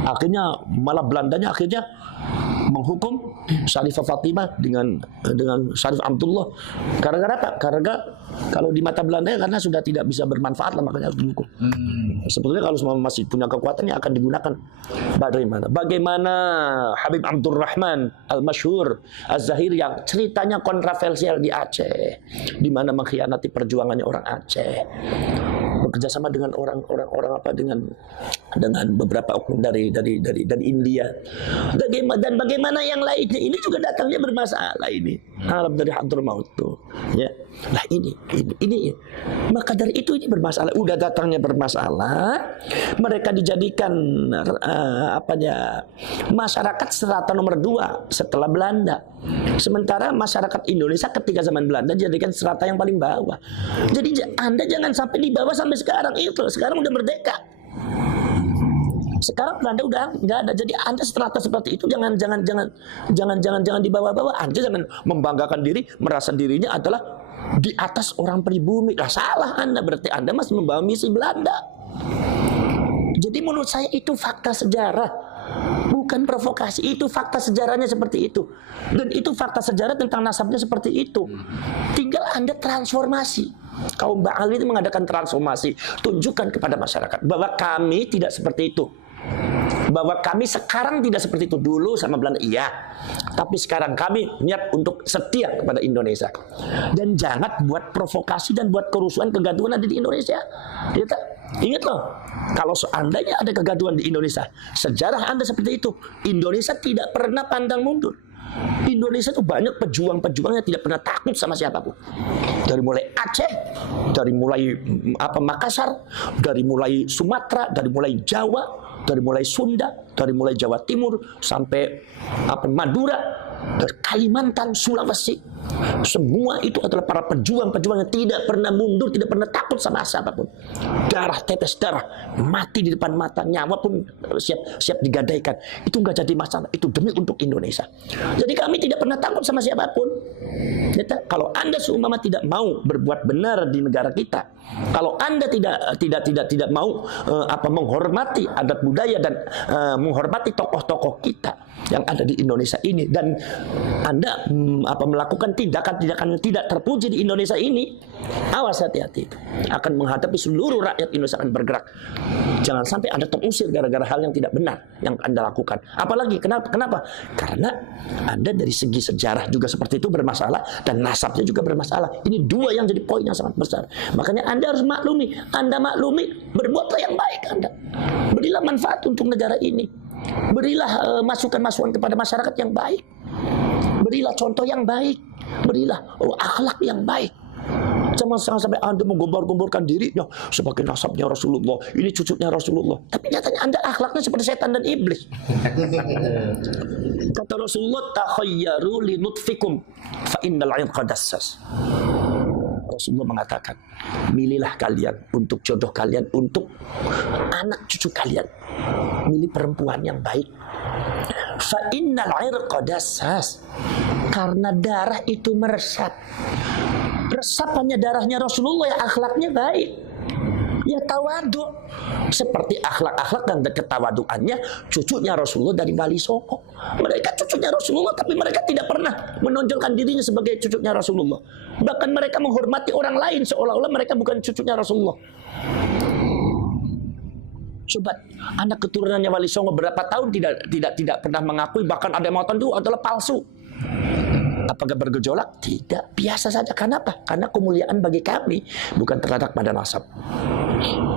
Akhirnya malah Belandanya akhirnya menghukum Syarifah Fatimah dengan Syarif Abdullah. Karena apa? Karena kalau di mata Belanda karena sudah tidak bisa bermanfaat lah, makanya harus dihukum. Sebetulnya kalau semua masih punya kekuatan yang akan digunakan. Bagaimana Habib Abdurrahman Al-Masyhur Az-Zahir yang ceritanya kontroversial di Aceh, di mana mengkhianati perjuangannya orang Aceh, bekerjasama dengan orang apa dengan beberapa oknum dari India. Dan bagaimana yang lainnya ini juga datangnya bermasalah ini. Arab dari Hadramaut tuh, ya. Nah ini. Maka dari itu ini bermasalah. Udah datangnya bermasalah. Mereka dijadikan masyarakat strata nomor 2 setelah Belanda. Sementara masyarakat Indonesia ketika zaman Belanda dijadikan strata yang paling bawah. Jadi Anda jangan sampai di bawah sampai sekarang itu. Sekarang udah merdeka. Sekarang Belanda udah nggak ada. Jadi Anda strata seperti itu jangan di bawah-bawah. Anda jangan membanggakan diri, merasa dirinya adalah di atas orang pribumi. Lah salah Anda, berarti Anda masih membawa misi Belanda. Jadi menurut saya itu fakta sejarah, bukan provokasi. Itu fakta sejarahnya seperti itu. Dan itu fakta sejarah tentang nasabnya seperti itu. Tinggal Anda transformasi. Kaum Ba'alwi itu mengadakan transformasi. Tunjukkan kepada masyarakat bahwa kami tidak seperti itu. Bahwa kami sekarang tidak seperti itu. Dulu sama Belanda iya, tapi sekarang kami niat untuk setia kepada Indonesia. Dan jangan buat provokasi dan buat kerusuhan, kegaduhan ada di Indonesia. Ingat loh, kalau seandainya ada kegaduhan di Indonesia, sejarah Anda seperti itu, Indonesia tidak pernah pandang mundur. Indonesia itu banyak pejuang-pejuang yang tidak pernah takut sama siapapun. Dari mulai Aceh, dari mulai Makassar, dari mulai Sumatera, dari mulai Jawa, dari mulai Sunda, dari mulai Jawa Timur sampai Madura, dari Kalimantan, Sulawesi. Semua itu adalah para pejuang-pejuang yang tidak pernah mundur, tidak pernah takut sama siapapun. Darah tetes darah, mati di depan mata, nyawa pun siap digadaikan. Itu nggak jadi masalah, itu demi untuk Indonesia. Jadi kami tidak pernah takut sama siapapun. Kalau Anda seumpama tidak mau berbuat benar di negara kita, kalau Anda tidak mau menghormati adat budaya dan menghormati tokoh-tokoh kita yang ada di Indonesia ini, dan Anda melakukan tindakan-tindakan yang tidak terpuji di Indonesia ini, awas, hati-hati, akan menghadapi seluruh rakyat Indonesia akan bergerak Jangan sampai Anda terusir gara-gara hal yang tidak benar yang Anda lakukan. Apalagi kenapa? Karena Anda dari segi sejarah juga seperti itu bermasalah dan nasabnya juga bermasalah. Ini dua yang jadi poin yang sangat besar. Makanya Anda harus maklumi. Anda maklumi, berbuatlah yang baik Anda. Berilah manfaat untuk negara ini. Berilah masukan-masukan kepada masyarakat yang baik. Berilah contoh yang baik. Berilah akhlak yang baik. Jangan sampai Anda menggombar-gomborkan dirinya sebagai nasabnya Rasulullah, ini cucunya Rasulullah, tapi nyatanya Anda akhlaknya seperti setan dan iblis. Kata Rasulullah, takhayyaru li nutfikum fa innal 'irqa dassas. Rasulullah mengatakan, milihlah kalian untuk jodoh kalian, untuk anak cucu kalian, milih perempuan yang baik. Fa innal 'irqa dassas, karena darah itu meresap. Resapannya darahnya Rasulullah, ya akhlaknya baik, ya tawadu, seperti akhlak-akhlak dan ketawaduannya cucunya Rasulullah dari Wali Songo. Mereka cucunya Rasulullah, tapi mereka tidak pernah menonjolkan dirinya sebagai cucunya Rasulullah. Bahkan mereka menghormati orang lain seolah-olah mereka bukan cucunya Rasulullah. Coba anak keturunannya Wali Songo berapa tahun tidak pernah mengakui, bahkan ada yang mengatakan itu adalah palsu. Apakah bergejolak? Tidak, biasa saja. Kenapa? Karena kemuliaan bagi kami bukan terletak pada nasab.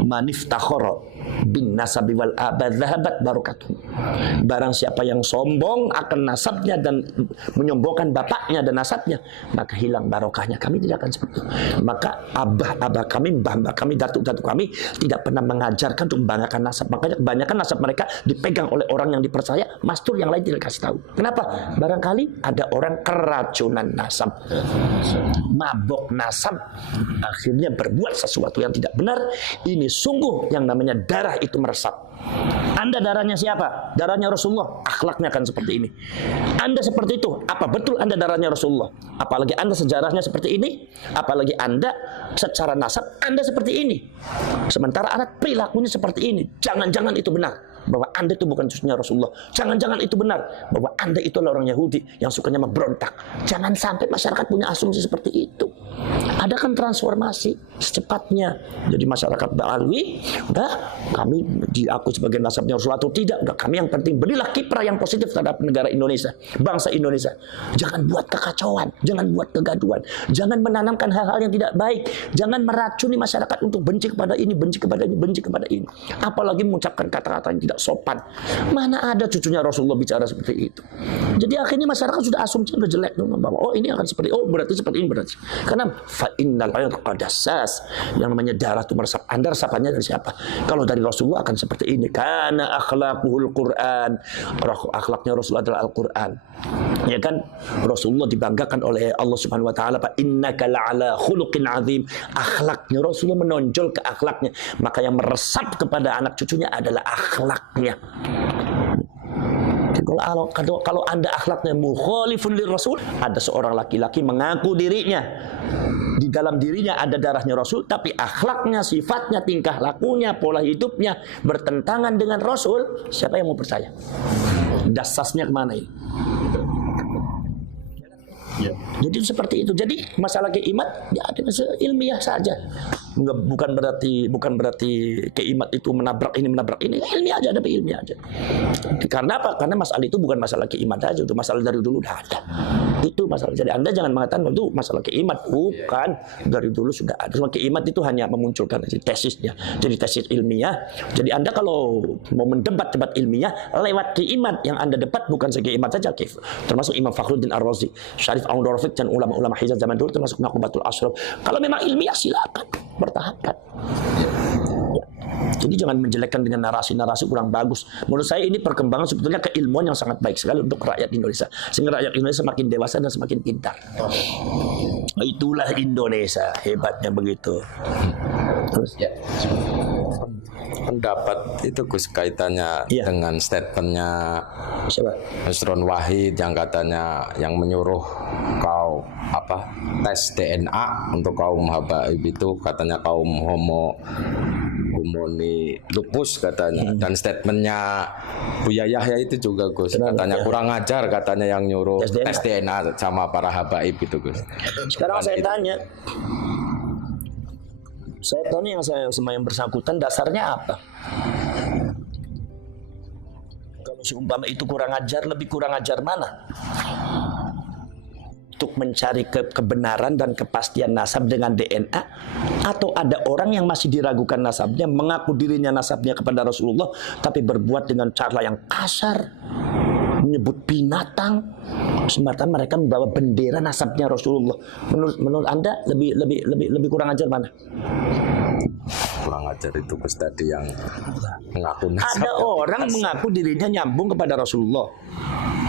Maniftakhara bin nasabi wal abad dhahabat barakatuh. Barang siapa yang sombong akan nasabnya dan menyombongkan bapaknya dan nasabnya, maka hilang barokahnya. Kami tidak akan seperti itu. Maka abah kami, mbah kami, datuk kami tidak pernah mengajarkan untuk membanggakan nasab. Makanya kebanyakan nasab mereka dipegang oleh orang yang dipercaya, mastur yang lain tidak kasih tahu. Kenapa? Barangkali ada orang keracunan nasab, mabok nasab, akhirnya berbuat sesuatu yang tidak benar. Ini sungguh yang namanya darah itu meresap. Anda darahnya siapa? Darahnya Rasulullah. Akhlaknya akan seperti ini. Anda seperti itu. Apa betul Anda darahnya Rasulullah? Apalagi Anda sejarahnya seperti ini. Apalagi Anda secara nasab Anda seperti ini. Sementara Anda perilakunya seperti ini. Jangan-jangan itu benar bahwa Anda itu bukan cucunya Rasulullah. Jangan-jangan itu benar bahwa Anda itu adalah orang Yahudi yang sukanya memberontak. Jangan sampai masyarakat punya asumsi seperti itu. Adakan transformasi secepatnya. Jadi masyarakat Ba'alwi, udah kami diakui sebagai nasabnya Rasulullah atau tidak, udah kami yang penting berilah kiprah yang positif terhadap negara Indonesia, bangsa Indonesia. Jangan buat kekacauan, jangan buat kegaduhan, jangan menanamkan hal-hal yang tidak baik, jangan meracuni masyarakat untuk benci kepada ini, benci kepada ini, benci kepada ini. Apalagi mengucapkan kata-kata yang tidak sopan. Mana ada cucunya Rasulullah bicara seperti itu. Jadi akhirnya masyarakat sudah asumsi sudah jelek bahwa oh ini akan seperti, oh berarti seperti ini, berarti karena fa innal 'irqa dassas, yang namanya darah itu meresap. Anda resapannya dari siapa? Kalau dari Rasulullah akan seperti ini. Karena akhlaquhul Quran, akhlaknya Rasulullah adalah Al-Quran. Ya kan? Rasulullah dibanggakan oleh Allah Subhanahu wa taala, fa innaka la'ala khuluqin azim. Akhlaknya Rasulullah menonjol ke akhlaknya. Maka yang meresap kepada anak cucunya adalah akhlaknya. Kalau Anda akhlaknya mukhalifun lirrasul, ada seorang laki-laki mengaku dirinya, di dalam dirinya ada darahnya Rasul, tapi akhlaknya, sifatnya, tingkah lakunya, pola hidupnya bertentangan dengan Rasul, siapa yang mau percaya? Dasasnya kemana ini? Ya. Jadi seperti itu. Jadi masalah keimat ya ada ilmiah saja. Bukan berarti keimat itu menabrak ini. Ilmiah aja, ada ilmiah aja. Karena apa? Karena masalah itu bukan masalah keimat aja, itu masalah dari dulu udah ada. Itu masalah. Jadi Anda jangan mengatakan itu masalah keimat, bukan, dari dulu sudah ada. Cuma keimat itu hanya memunculkan tesisnya. Jadi tesis ilmiah. Jadi Anda kalau mau mendebat ilmiah lewat keimat, yang Anda debat bukan sekeimat saja, termasuk Imam Fakhruddin Ar-Razi, Syarif Aun-Rafiq dan ulama-ulama Hijaz zaman dulu, termasuk Naqubatul Ashraf. Kalau memang ilmiah silakan bertahankan. Ya. Jadi jangan menjelekkan dengan narasi-narasi kurang bagus. Menurut saya ini perkembangan sebetulnya keilmuan yang sangat baik sekali untuk rakyat Indonesia. Sehingga rakyat Indonesia semakin dewasa dan semakin pintar. Itulah Indonesia, hebatnya begitu. Terus ya. Pendapat itu Gus kaitannya dengan statementnya Nusron Wahid yang katanya yang menyuruh kau tes DNA untuk kaum habaib itu katanya kaum homoni lupus katanya, dan statementnya Buya Yahya itu juga Gus katanya kurang ajar katanya yang nyuruh tes DNA sama para habaib itu Gus. Sekarang saya tanya yang bersangkutan dasarnya apa? Seumpama itu kurang ajar, lebih kurang ajar mana? Untuk mencari kebenaran dan kepastian nasab dengan DNA, atau ada orang yang masih diragukan nasabnya, mengaku dirinya nasabnya kepada Rasulullah, tapi berbuat dengan cara yang kasar, menyebut binatang, semata mereka membawa bendera nasabnya Rasulullah. Menurut Anda lebih kurang ajar mana? Kurang ajar itu Gus tadi yang mengaku nasab. Ada orang mengaku dirinya nyambung kepada Rasulullah,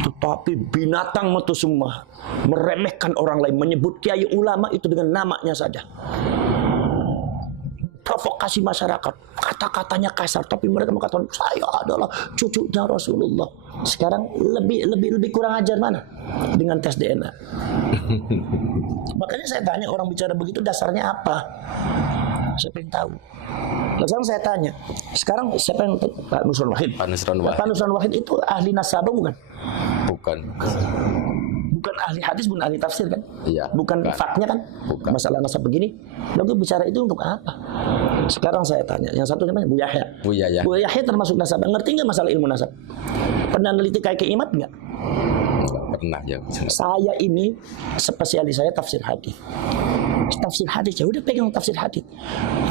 tetapi binatang itu semua, meremehkan orang lain, menyebut kiai ulama itu dengan namanya saja, provokasi masyarakat, kata-katanya kasar, tapi mereka mengatakan saya adalah cucunya Rasulullah. Sekarang lebih kurang ajar mana dengan tes DNA? Makanya saya tanya, orang bicara begitu dasarnya apa? Siapa yang tahu? Sekarang saya tanya, sekarang siapa yang Pak Nusron Wahid? Pak Nusron Wahid. Pak Nusron Wahid itu ahli nasabah bukan? Bukan. Bukan ahli hadis, bukan ahli tafsir kan? Iya. Bukan faknya kan? Bukan. Masalah nasab begini. Lalu bicara itu untuk apa? Sekarang saya tanya, yang satu namanya Bu Yahya. Bu Yahya. Bu Yahya termasuk nasabah. Ngerti nggak masalah ilmu nasab? Pernah neliti kayak Imat nggak? Pernah ya. Saya ini spesialis saya tafsir hadis. Tafsir hadis, ya udah pegang tafsir hadis.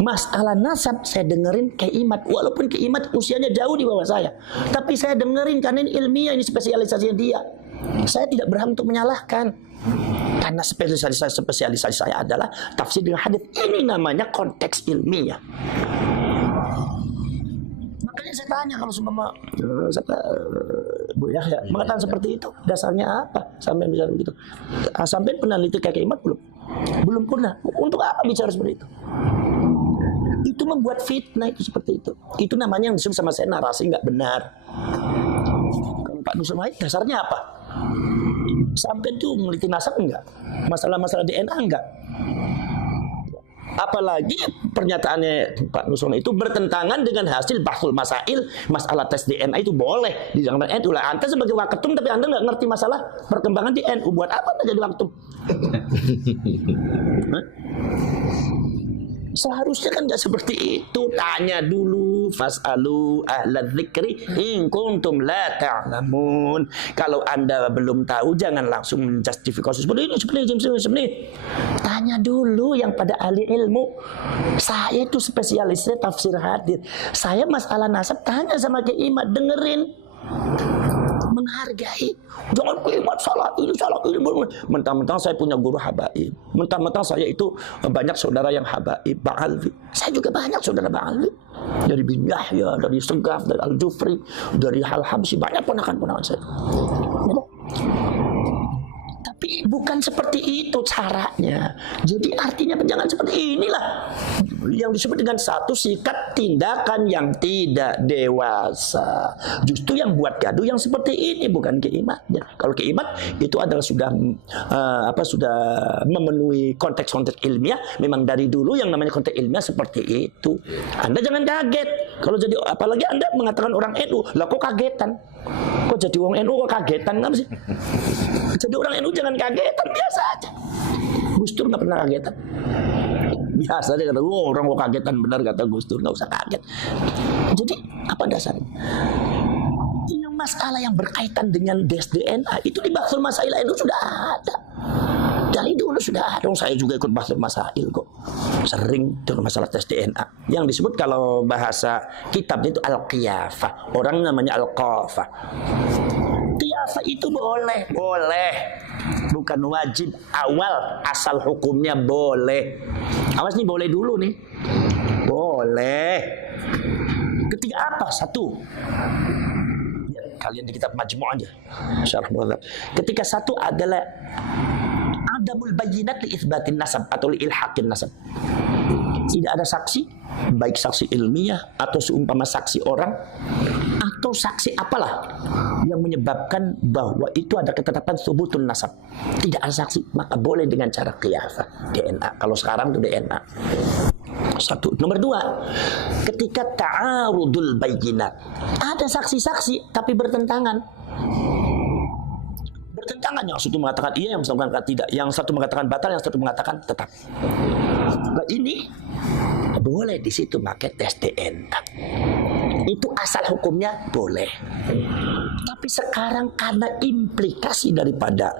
Masalah nasab saya dengerin Imat, walaupun Imat usianya jauh di bawah saya, tapi saya dengerin karena ini ilmiah, ini spesialisasinya dia. Saya tidak berhak untuk menyalahkan, karena spesialisasi saya adalah tafsir dengan hadis. Ini namanya konteks ilmiah. Makanya saya tanya, kalau seumpama Bu Yahya mengatakan seperti itu, dasarnya apa sampai bicara begitu? Sampai pernah neliti kayak Imat belum? Belum pernah. Untuk apa bicara seperti itu? Itu membuat fitnah itu seperti itu. Itu namanya yang disebut sama saya narasi nggak benar. Kalau Pak Nusron Wahid dasarnya apa? Sampai itu meneliti nasab enggak? Masalah-masalah DNA enggak? Apalagi pernyataannya Pak Nusron itu bertentangan dengan hasil bahsul masail, masalah tes DNA itu boleh di zaman NU. Lah Anda sebagai waketum tapi Anda nggak ngerti masalah perkembangan di NU, buat apa Anda jadi waketum? Seharusnya kan nggak seperti itu. Tanya dulu, fas'alu ahla dzikri in kuntum la ta'lamun. Kalau Anda belum tahu, jangan langsung menjustifikasi seperti ini. Tanya dulu yang pada ahli ilmu. Saya itu spesialisnya tafsir hadis. Saya masalah nasab tanya sama Kiai Imat, dengerin, menghargai. Jangan Imat salah ini. Mentang-mentang saya punya guru habaib, mentang-mentang saya itu banyak saudara yang habaib, Bang Alwi. Saya juga banyak saudara Bang Alwi, dari bin Yahya, dari Segaf, dari Al-Jufri, dari Al-Habsyi, banyak ponakan-ponakan saya. Tapi bukan seperti itu caranya. Jadi artinya jangan seperti inilah yang disebut dengan satu sikap tindakan yang tidak dewasa. Justru yang buat gaduh yang seperti ini, bukan Imatnya. Kalau Imat itu adalah sudah memenuhi konteks-konteks ilmiah. Memang dari dulu yang namanya konteks ilmiah seperti itu. Anda jangan kaget kalau jadi, apalagi Anda mengatakan orang NU, lah kok kagetan? Kok jadi orang NU kok kagetan kan sih? Jadi orang NU jangan kagetan, biasa aja. Gus Dur nggak pernah kagetan. Biasa aja kata, orang kok kagetan, benar kata Gus Dur, nggak usah kaget. Jadi apa dasarnya? Yang masalah yang berkaitan dengan DNA itu di bahsul masail NU sudah ada. Dari dulu sudah ada. Saya juga ikut bahsul masail kok. Sering dengan masalah tes DNA. Yang disebut kalau bahasa kitabnya itu al-qiyafah. Orang namanya al-qafah. Qiyafah itu boleh. Bukan wajib. Awal asal hukumnya boleh. Awas nih, boleh dulu nih. Boleh. Ketika apa? Satu. Kalian di kitab Majmu' aja. Syarah Muhadzab. Ketika satu adalah adamul bayyinat li itsbatin nasab atau li ilhaqin nasab. Tidak ada saksi, baik saksi ilmiah atau seumpama saksi orang atau saksi apalah yang menyebabkan bahwa itu ada ketetapan subutun nasab. Tidak ada saksi, maka boleh dengan cara qiyafah, DNA. Kalau sekarang itu DNA. Satu. Nomor dua, ketika ta'arudul bayyinat, ada saksi-saksi tapi bertentangan. Yang satu mengatakan iya, yang satu mengatakan tidak, yang satu mengatakan batal, yang satu mengatakan tetap. Nah ini boleh di situ pakai tes DNA. Itu asal hukumnya boleh. Tapi sekarang karena implikasi daripada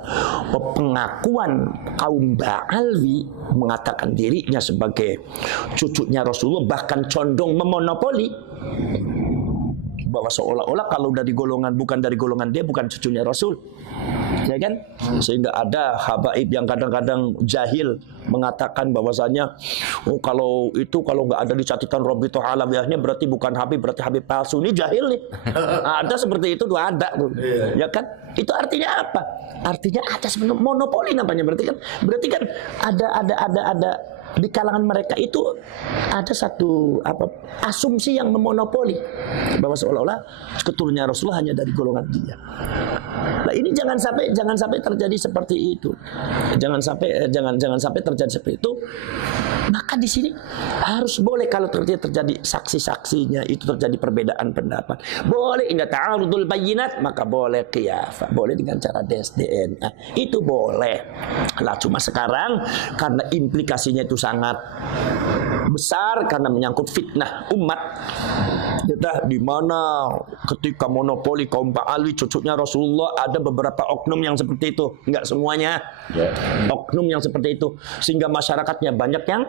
pengakuan kaum Ba'alwi mengatakan dirinya sebagai cucunya Rasulullah, bahkan condong memonopoli, bahwa seolah-olah kalau dari golongan bukan dari golongan dia bukan cucunya Rasul, ya kan? Sehingga ada habaib yang kadang-kadang jahil mengatakan bahwasanya kalau nggak ada di catatan Rabi'ah Alawiyahnya berarti bukan Habib, berarti Habib palsu. Ini jahil nih. Ada seperti itu tuh, ada tuh. Ya kan? Itu artinya apa? Artinya ada sebenarnya monopoli namanya. Berarti kan ada di kalangan mereka itu ada satu asumsi yang memonopoli bahwa seolah-olah keturunannya Rasulullah hanya dari golongan dia. Nah, ini jangan sampai terjadi seperti itu. Jangan sampai terjadi seperti itu. Maka di sini harus boleh kalau terjadi saksi-saksinya itu terjadi perbedaan pendapat. Boleh inda ta'arudul bayyinat, maka boleh qiyafah, boleh dengan cara tes DNA. Itu boleh. Lah cuma sekarang karena implikasinya itu sangat besar karena menyangkut fitnah umat. Kita di mana ketika monopoli kaum Ba'alwi cucunya Rasulullah, ada beberapa oknum yang seperti itu, enggak semuanya. Oknum yang seperti itu sehingga masyarakatnya banyak yang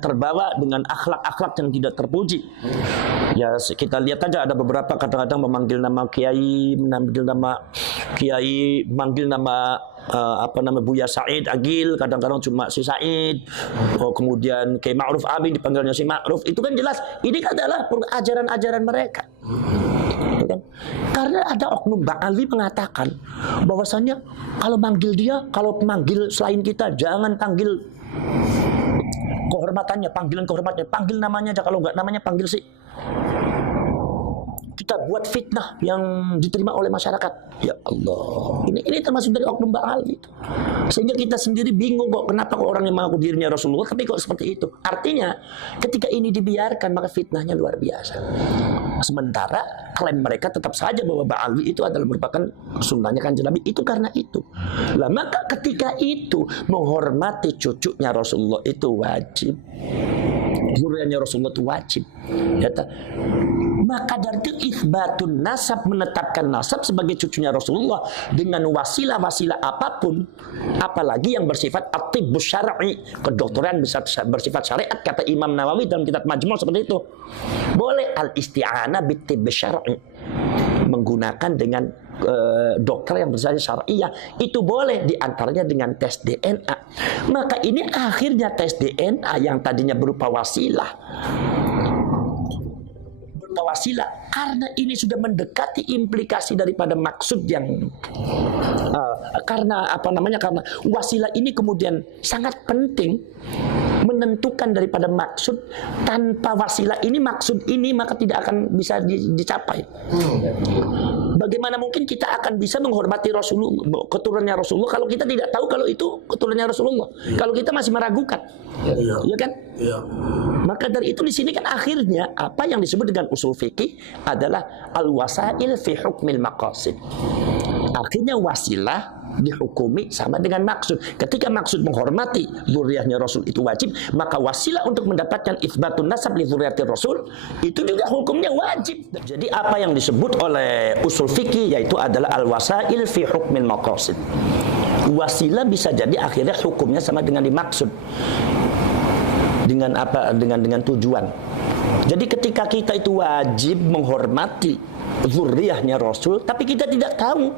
terbawa dengan akhlak-akhlak yang tidak terpuji. Ya kita lihat aja ada beberapa kadang-kadang memanggil nama kiai, manggil nama Buya Said Agil, kadang-kadang cuma si Said. Kemudian Kiai Ma'ruf Amin dipanggilnya si Ma'ruf. Itu kan jelas ini adalah ajaran-ajaran mereka. Karena ada oknum Ba'alwi mengatakan bahwasanya kalau manggil selain kita jangan panggil panggilan kehormatannya, panggil namanya aja, kalau enggak namanya panggil si. Kita buat fitnah yang diterima oleh masyarakat. Ya Allah, ini termasuk dari oknum Ba'alwi itu. Sehingga kita sendiri bingung kenapa orang yang mengaku dirinya Rasulullah tapi kok seperti itu. Artinya ketika ini dibiarkan maka fitnahnya luar biasa. Sementara klaim mereka tetap saja bahwa Ba'alwi itu adalah merupakan sunnahnya Kanjeng Nabi. Itu karena itu. Lah maka ketika itu menghormati cucunya Rasulullah itu wajib. Zuriatnya Rasulullah itu wajib. Maka dari itu itsbatun nasab, menetapkan nasab sebagai cucunya Rasulullah dengan wasilah-wasilah apapun, apalagi yang bersifat at-tibbus syar'i, kedokteran bersifat syariat, kata Imam Nawawi dalam kitab Majmu' seperti itu. Boleh al-isti'anah bit-tibbus syar'i, menggunakan dengan dokter yang bersifat syariah, itu boleh, diantaranya dengan tes DNA. Maka ini akhirnya tes DNA yang tadinya berupa wasilah karena ini sudah mendekati implikasi daripada maksud yang karena wasilah ini kemudian sangat penting menentukan daripada maksud. Tanpa wasilah ini maksud ini maka tidak akan bisa dicapai. Bagaimana mungkin kita akan bisa menghormati Rasulullah, keturunannya Rasulullah, kalau kita tidak tahu kalau itu keturunannya Rasulullah, kalau kita masih meragukan, ya kan? Maka dari itu di sini kan akhirnya apa yang disebut dengan usul fikih adalah al-wasail fi hukmil maqasid. Akhirnya wasilah dihukumi sama dengan maksud. Ketika maksud menghormati zuriatnya Rasul itu wajib, maka wasilah untuk mendapatkan itsbatun nasab li zuriatir Rasul itu juga hukumnya wajib. Jadi apa yang disebut oleh usul fikih yaitu adalah al-wasail fi hukmil maqasid. Wasilah bisa jadi akhirnya hukumnya sama dengan dimaksud. Dengan apa? Dengan tujuan. Jadi ketika kita itu wajib menghormati zuriatnya Rasul, tapi kita tidak tahu,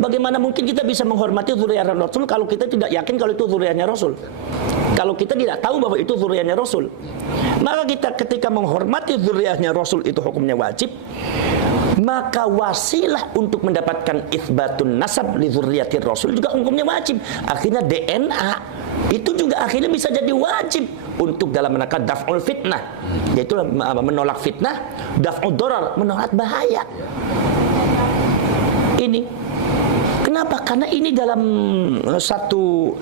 bagaimana mungkin kita bisa menghormati zuriatnya Rasul kalau kita tidak yakin kalau itu zuriatnya Rasul? Kalau kita tidak tahu bahwa itu zuriatnya Rasul, maka kita ketika menghormati zuriatnya Rasul itu hukumnya wajib. Maka wasilah untuk mendapatkan itsbatun nasab li zuriatir Rasul juga hukumnya wajib. Akhirnya DNA itu juga akhirnya bisa jadi wajib untuk dalam rangka daf'ul fitnah, yaitu menolak fitnah, daf'ud darar, menolak bahaya. Ini kenapa? Karena ini dalam satu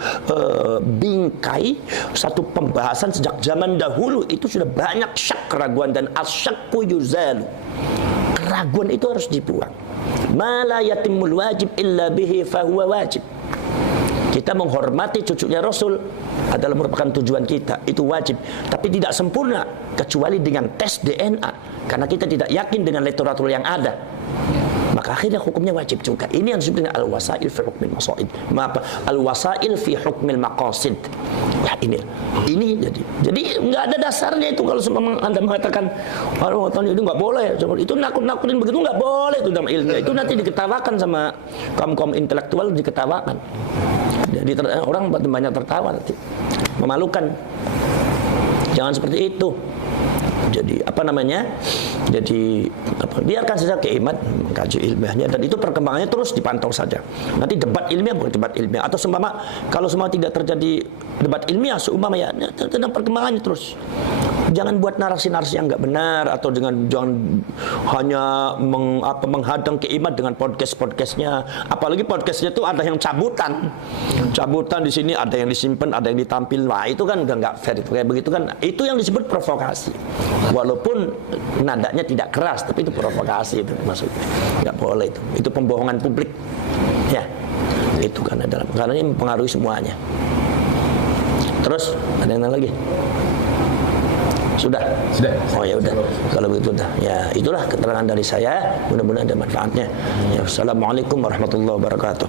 bingkai, satu pembahasan sejak zaman dahulu itu sudah banyak syak, keraguan, dan asyakku yuzalu. Keraguan itu harus dibuang. Ma la yatimul wajib illa bihi fahuwa wajib. Kita menghormati cucunya Rasul adalah merupakan tujuan kita, itu wajib. Tapi tidak sempurna kecuali dengan tes DNA, karena kita tidak yakin dengan literatur yang ada. Maka akhirnya hukumnya wajib juga. Ini yang disebut dengan al-wasail fi hukmil maqasid. Al-wasail fi hukmil maqasid. Ya ini jadi nggak ada dasarnya itu kalau Anda mengatakan itu nggak boleh, itu nakut-nakutin begitu nggak boleh itu dalam ilmu. Itu nanti diketawakan sama kaum intelektual, diketawakan. Jadi orang banyak tertawa nanti. Memalukan. Jangan seperti itu. Jadi biarkan saja Kiai Imad mengkaji ilmiahnya, dan itu perkembangannya terus dipantau saja. Nanti debat ilmiah bukan debat ilmiah, atau kalau semua tidak terjadi debat ilmiah ya tentang perkembangannya terus. Jangan buat narasi-narasi yang nggak benar, atau jangan hanya menghadang Kiai Imad dengan podcastnya. Apalagi podcastnya itu ada yang cabutan di sini, ada yang disimpan, ada yang ditampil. Wah, itu kan udah nggak fair. Itu kayak begitu kan, itu yang disebut provokasi. Walaupun nadanya tidak keras, tapi itu provokasi, itu maksudnya. Nggak boleh itu pembohongan publik. Ya, itu kan adalah karena ini mempengaruhi semuanya. Terus ada yang lagi? Sudah. Oh ya udah. Kalau begitu udah. Ya itulah keterangan dari saya. Mudah-mudahan ada manfaatnya. Ya, assalamualaikum warahmatullahi wabarakatuh.